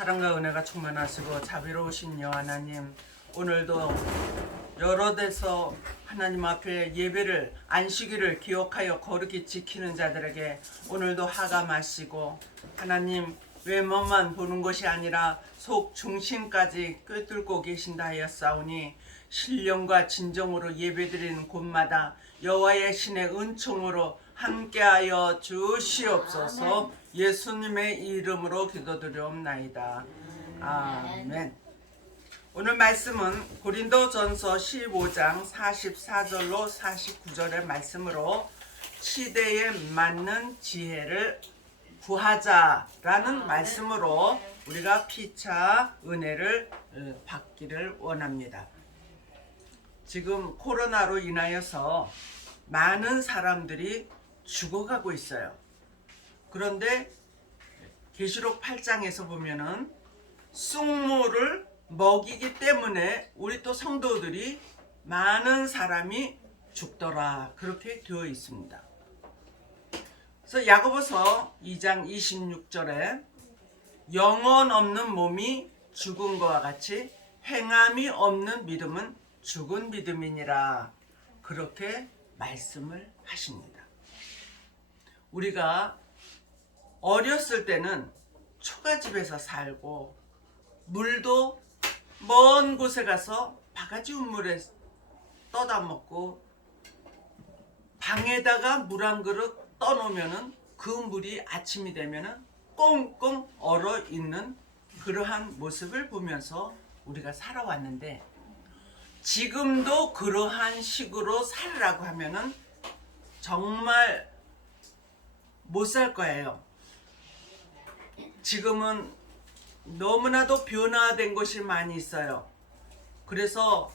사랑과 은혜가 충만하시고 자비로우신 여호와 하나님, 오늘도 여러 데서 하나님 앞에 예배를 안식일을 기억하여 거룩히 지키는 자들에게 오늘도 하감하시고, 하나님 외모만 보는 것이 아니라 속 중심까지 꿰뚫고 계신다 하였사오니 신령과 진정으로 예배드리는 곳마다 여호와의 신의 은총으로 함께하여 주시옵소서. 예수님의 이름으로 기도드리옵나이다. 아멘. 오늘 말씀은 고린도전서 15장 44절로 49절의 말씀으로 시대에 맞는 지혜를 구하자라는 말씀으로 우리가 피차 은혜를 받기를 원합니다. 지금 코로나로 인하여서 많은 사람들이 죽어가고 있어요. 그런데 계시록 8장에서 보면은 쑥물을 먹이기 때문에 우리 또 성도들이 많은 사람이 죽더라, 그렇게 되어 있습니다. 그래서 야고보서 2장 26절에 영혼 없는 몸이 죽은 것과 같이 행함이 없는 믿음은 죽은 믿음이니라, 그렇게 말씀을 하십니다. 우리가 어렸을 때는 초가집에서 살고 물도 먼 곳에 가서 바가지 우물에 떠다 먹고 방에다가 물 한 그릇 떠놓으면은 그 물이 아침이 되면은 꽁꽁 얼어 있는 그러한 모습을 보면서 우리가 살아왔는데, 지금도 그러한 식으로 살으라고 하면은 정말 못 살 거예요. 지금은 너무나도 변화된 것이 많이 있어요. 그래서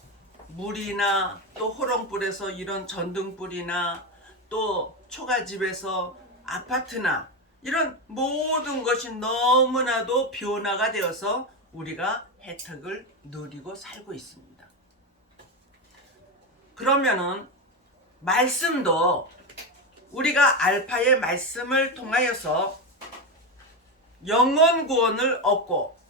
물이나 또 호롱불에서 이런 전등불이나 또 초가집에서 아파트나 이런 모든 것이 너무나도 변화가 되어서 우리가 혜택을 누리고 살고 있습니다. 그러면은 말씀도 우리가 알파의 말씀을 통하여서 영원 구원을 얻고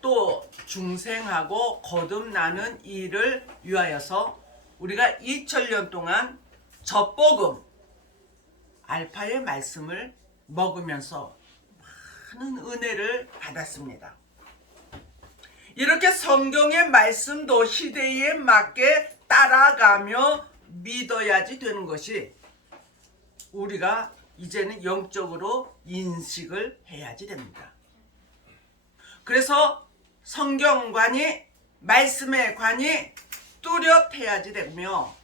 또 중생하고 거듭나는 일을 위하여서 우리가 2000년 동안 젖복음 알파의 말씀을 먹으면서 많은 은혜를 받았습니다. 이렇게 성경의 말씀도 시대에 맞게 따라가며 믿어야지 되는 것이, 우리가 이제는 영적으로 인식을 해야지 됩니다. 그래서 성경관이, 말씀의 관이 뚜렷해야지 되며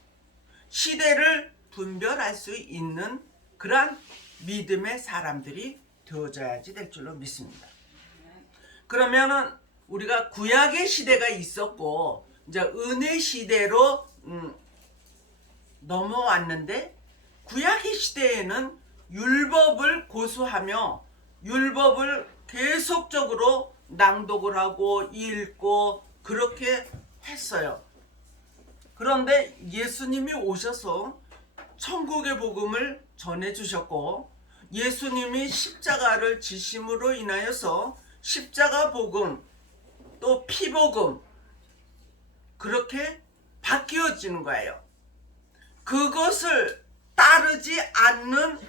시대를 분별할 수 있는 그러한 믿음의 사람들이 되어져야지 될 줄로 믿습니다. 그러면은 우리가 구약의 시대가 있었고 이제 은혜 시대로 넘어왔는데, 구약의 시대에는 율법을 고수하며 율법을 계속적으로 낭독을 하고 읽고 그렇게 했어요. 그런데 예수님이 오셔서 천국의 복음을 전해주셨고, 예수님이 십자가를 지심으로 인하여서 십자가 복음 또 피복음 그렇게 바뀌어지는 거예요. 그것을 따르지 않는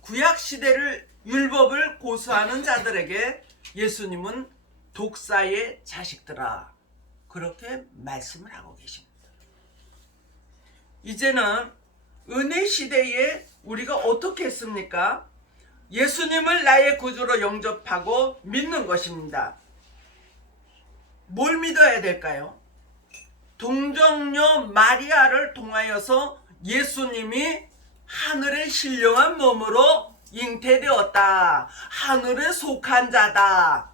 구약시대를 율법을 고수하는 자들에게 예수님은 독사의 자식들아, 그렇게 말씀을 하고 계십니다. 이제는 은혜 시대에 우리가 어떻게 했습니까? 예수님을 나의 구주로 영접하고 믿는 것입니다. 뭘 믿어야 될까요? 동정녀 마리아를 통하여서 예수님이 하늘의 신령한 몸으로 잉태되었다, 하늘에 속한 자다,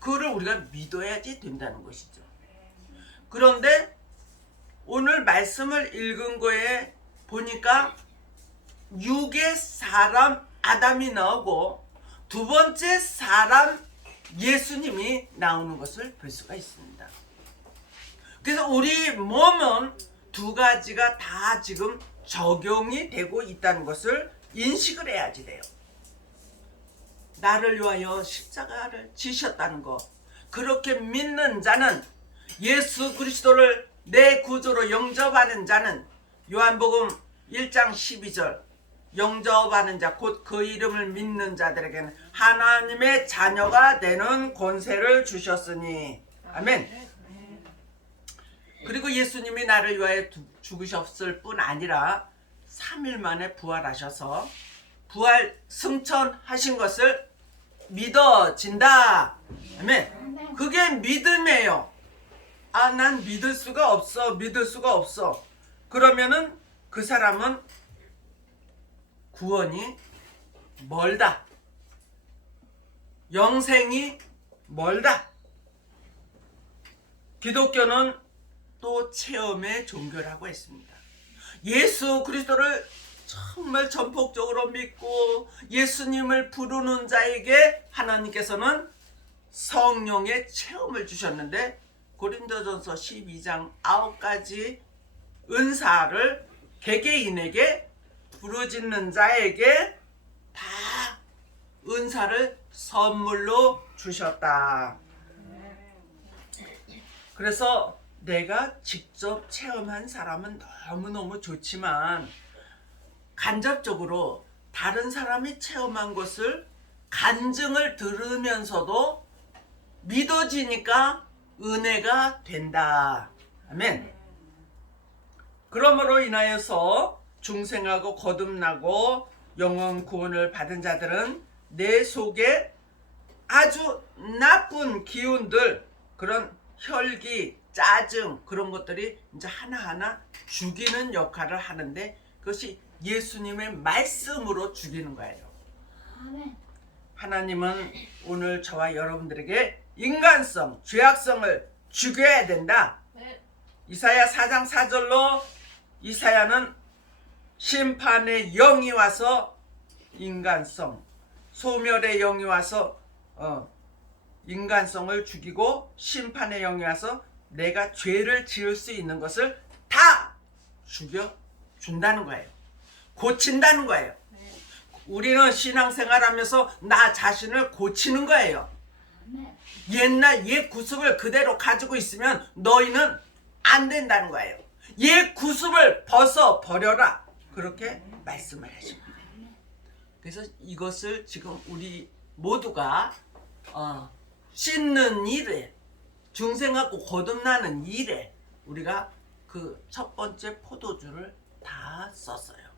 그거를 우리가 믿어야지 된다는 것이죠. 그런데 오늘 말씀을 읽은 거에 보니까 육의 사람 아담이 나오고 두 번째 사람 예수님이 나오는 것을 볼 수가 있습니다. 그래서 우리 몸은 두 가지가 다 지금 적용이 되고 있다는 것을 인식을 해야지 돼요. 나를 위하여 십자가를 지셨다는 거, 그렇게 믿는 자는, 예수 그리스도를 내 구주로 영접하는 자는, 요한복음 1장 12절, 영접하는 자 곧 그 이름을 믿는 자들에게는 하나님의 자녀가 되는 권세를 주셨으니. 아멘. 그리고 예수님이 나를 위하여 죽으셨을 뿐 아니라 3일 만에 부활하셔서 부활 승천하신 것을 믿어진다. 아멘. 그게 믿음이에요. 아, 난 믿을 수가 없어. 믿을 수가 없어. 그러면은 그 사람은 구원이 멀다. 영생이 멀다. 기독교는 또 체험의 종교라고 했습니다. 예수 그리스도를 정말 전폭적으로 믿고 예수님을 부르는 자에게 하나님께서는 성령의 체험을 주셨는데, 고린도전서 12장 9가지 은사를 개개인에게 부르짖는 자에게 다 은사를 선물로 주셨다. 그래서 내가 직접 체험한 사람은 너무너무 좋지만, 간접적으로 다른 사람이 체험한 것을 간증을 들으면서도 믿어지니까 은혜가 된다. 아멘. 그러므로 인하여서 중생하고 거듭나고 영원 구원을 받은 자들은 내 속에 아주 나쁜 기운들, 그런 혈기, 짜증, 그런 것들이 이제 하나하나 죽이는 역할을 하는데, 그것이 예수님의 말씀으로 죽이는 거예요. 하나님은 오늘 저와 여러분들에게 인간성, 죄악성을 죽여야 된다. 이사야 4장 4절로 이사야는 심판의 영이 와서 인간성, 소멸의 영이 와서 인간성을 죽이고, 심판의 영이 와서 내가 죄를 지을 수 있는 것을 다 죽여준다는 거예요. 고친다는 거예요. 우리는 신앙생활하면서 나 자신을 고치는 거예요. 옛날 옛 구습을 그대로 가지고 있으면 너희는 안 된다는 거예요. 옛 구습을 벗어버려라, 그렇게 말씀을 하십니다. 그래서 이것을 지금 우리 모두가 씻는 일에, 중생하고 거듭나는 일에 우리가 그 첫 번째 포도주를 다 썼어요.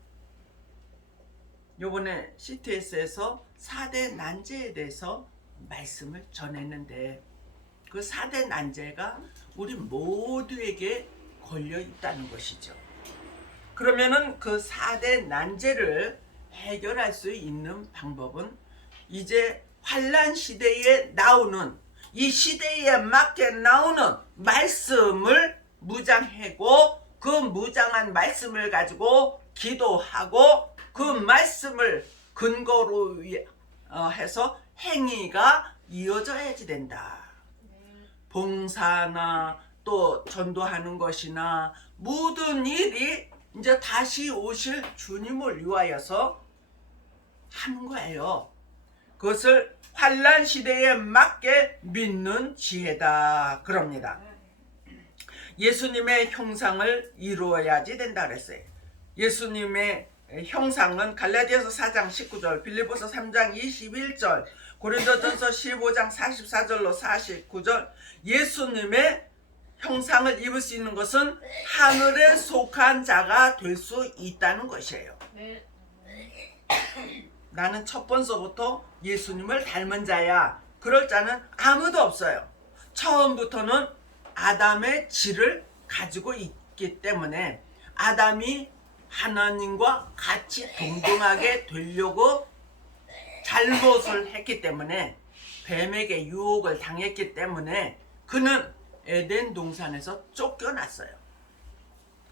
요번에 CTS에서 4대 난제에 대해서 말씀을 전했는데, 그 4대 난제가 우리 모두에게 걸려 있다는 것이죠. 그러면은 그 4대 난제를 해결할 수 있는 방법은, 이제 환난 시대에 나오는, 이 시대에 맞게 나오는 말씀을 무장하고, 그 무장한 말씀을 가지고 기도하고, 그 말씀을 근거로 해서 행위가 이어져야지 된다. 봉사나 또 전도하는 것이나 모든 일이 이제 다시 오실 주님을 위하여서 하는 거예요. 그것을 환난 시대에 맞게 믿는 지혜다, 그럽니다. 예수님의 형상을 이루어야지 된다 그랬어요. 예수님의 형상은 갈라디아서 4장 19절, 빌립보서 3장 21절, 고린도전서 15장 44절로 49절, 예수님의 형상을 입을 수 있는 것은 하늘에 속한 자가 될 수 있다는 것이에요. 나는 첫 번서부터 예수님을 닮은 자야, 그럴 자는 아무도 없어요. 처음부터는 아담의 질을 가지고 있기 때문에, 아담이 하나님과 같이 동등하게 되려고 잘못을 했기 때문에, 뱀에게 유혹을 당했기 때문에 그는 에덴 동산에서 쫓겨났어요.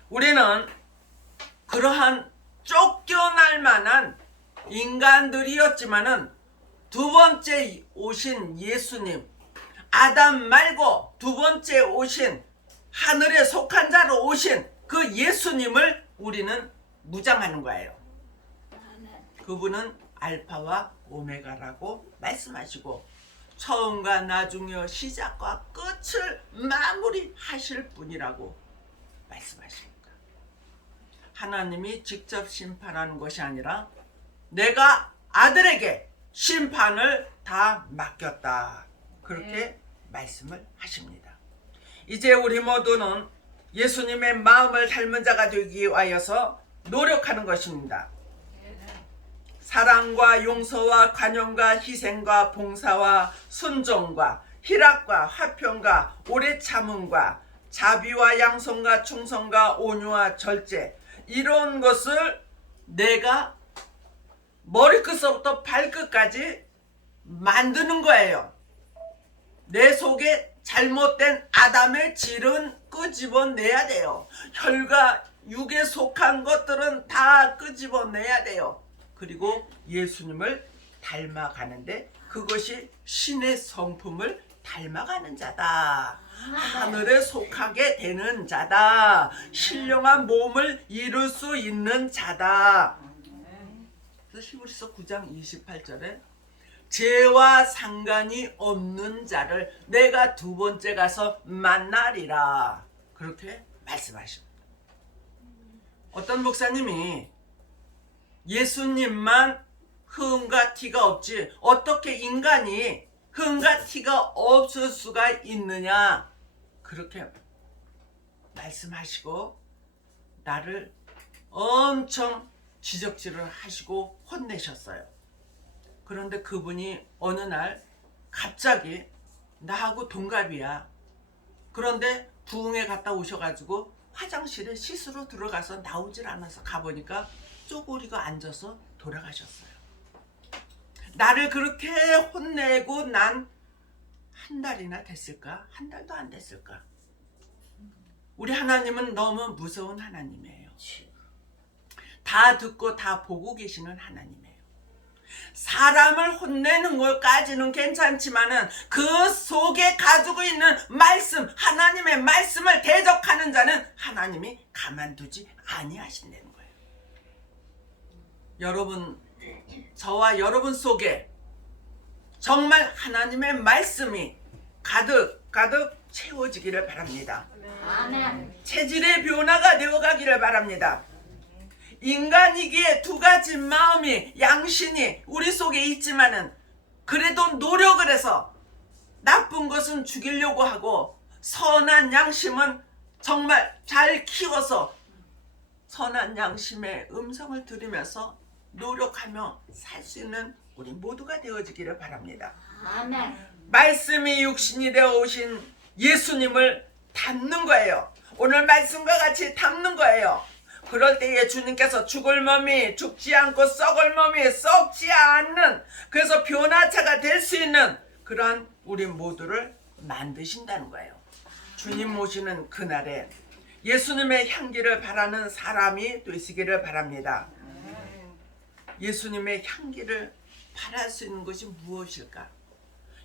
우리는 그러한 쫓겨날 만한 인간들이었지만은, 두 번째 오신 예수님, 아담 말고 두 번째 오신, 하늘에 속한 자로 오신 그 예수님을 우리는 무장하는 거예요. 그분은 알파와 오메가라고 말씀하시고 처음과 나중이요 시작과 끝을 마무리하실 분이라고 말씀하십니다. 하나님이 직접 심판하는 것이 아니라 내가 아들에게 심판을 다 맡겼다. 그렇게 말씀을 하십니다. 이제 우리 모두는 예수님의 마음을 닮은 자가 되기 위하여서 노력하는 것입니다. 사랑과 용서와 관용과 희생과 봉사와 순종과 희락과 화평과 오래 참음과 자비와 양성과 충성과 온유와 절제, 이런 것을 내가 머리끝부터 발끝까지 만드는 거예요. 내 속에 잘못된 아담의 질은 끄집어내야 돼요. 혈과 육에 속한 것들은 다 끄집어내야 돼요. 그리고 예수님을 닮아가는데 그것이 신의 성품을 닮아가는 자다. 하늘에 속하게 되는 자다. 신령한 몸을 이룰 수 있는 자다. 그래서 히브리서 9장 28절에 죄와 상관이 없는 자를 내가 두 번째 가서 만나리라. 그렇게 말씀하십니다. 어떤 목사님이 예수님만 흠과 티가 없지 어떻게 인간이 흠과 티가 없을 수가 있느냐, 그렇게 말씀하시고 나를 엄청 지적질을 하시고 혼내셨어요. 그런데 그분이 어느 날 갑자기 나하고 동갑이야. 그런데 부흥회 갔다 오셔가지고 화장실에 씻으러 들어가서 나오질 않아서 가보니까 쪼그리고 앉아서 돌아가셨어요. 나를 그렇게 혼내고 난 한 달이나 됐을까? 한 달도 안 됐을까? 우리 하나님은 너무 무서운 하나님이에요. 다 듣고 다 보고 계시는 하나님이에요. 사람을 혼내는 것까지는 괜찮지만은 그 속에 가지고 있는 말씀, 하나님의 말씀을 대적하는 자는 하나님이 가만두지 아니하신다는 거예요. 여러분, 저와 여러분 속에 정말 하나님의 말씀이 가득 채워지기를 바랍니다. 아멘. 체질의 변화가 되어가기를 바랍니다. 인간이기에 두 가지 마음이, 양심이 우리 속에 있지만은 그래도 노력을 해서 나쁜 것은 죽이려고 하고 선한 양심은 정말 잘 키워서 선한 양심의 음성을 들으면서 노력하며 살 수 있는 우리 모두가 되어지기를 바랍니다. 아멘. 말씀이 육신이 되어 오신 예수님을 닮는 거예요. 오늘 말씀과 같이 닮는 거예요. 그럴 때에 주님께서 죽을 몸이 죽지 않고 썩을 몸이 썩지 않는, 그래서 변화차가 될 수 있는 그런 우리 모두를 만드신다는 거예요. 주님 모시는 그날에 예수님의 향기를 바라는 사람이 되시기를 바랍니다. 예수님의 향기를 바랄 수 있는 것이 무엇일까?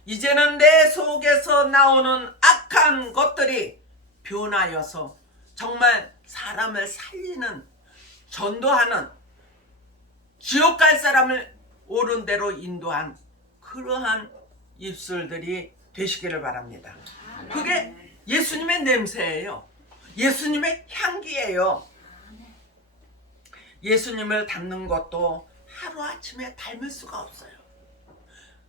이제는 내 속에서 나오는 악한 것들이 변하여서 정말 사람을 살리는, 전도하는, 지옥 갈 사람을 옳은 대로 인도한 그러한 입술들이 되시기를 바랍니다. 그게 예수님의 냄새예요. 예수님의 향기예요. 예수님을 닮는 것도 하루아침에 닮을 수가 없어요.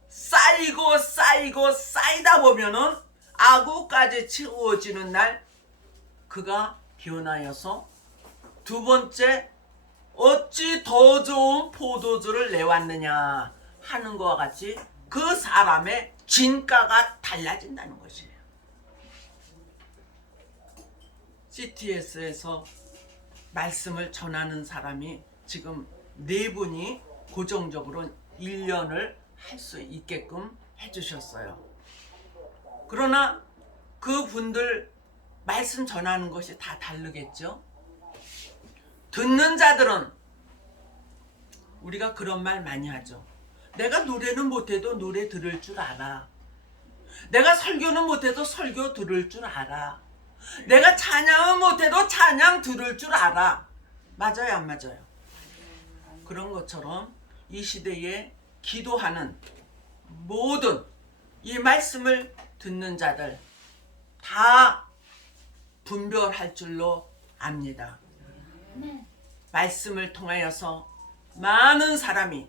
쌓이고 쌓이다 보면은 아구까지 채워지는 날 그가 변하여서 두 번째 어찌 더 좋은 포도주를 내왔느냐 하는 것과 같이 그 사람의 진가가 달라진다는 것이에요. CTS에서 말씀을 전하는 사람이 지금 4분이 고정적으로 1년을 할 수 있게끔 해주셨어요. 그러나 그분들 말씀 전하는 것이 다 다르겠죠. 듣는 자들은 우리가 그런 말 많이 하죠. 내가 노래는 못해도 노래 들을 줄 알아. 내가 설교는 못해도 설교 들을 줄 알아. 내가 찬양은 못해도 찬양 들을 줄 알아. 맞아요, 안 맞아요? 그런 것처럼 이 시대에 기도하는 모든 이 말씀을 듣는 자들 다 분별할 줄로 압니다. 아멘. 말씀을 통하여서 많은 사람이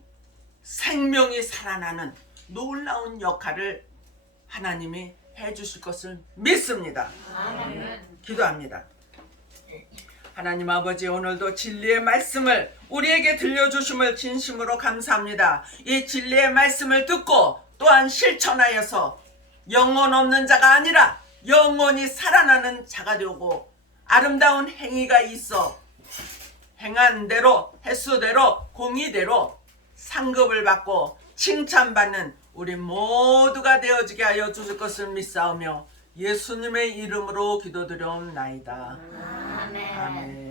생명이 살아나는 놀라운 역할을 하나님이 해주실 것을 믿습니다. 아멘. 기도합니다. 하나님 아버지, 오늘도 진리의 말씀을 우리에게 들려주심을 진심으로 감사합니다. 이 진리의 말씀을 듣고 또한 실천하여서 영혼 없는 자가 아니라 영원히 살아나는 자가 되고 아름다운 행위가 있어 행한 대로 횟수대로 공의대로 상급을 받고 칭찬받는 우리 모두가 되어지게 하여 주실 것을 믿사오며 예수님의 이름으로 기도드려옵나이다. 아멘. 아멘.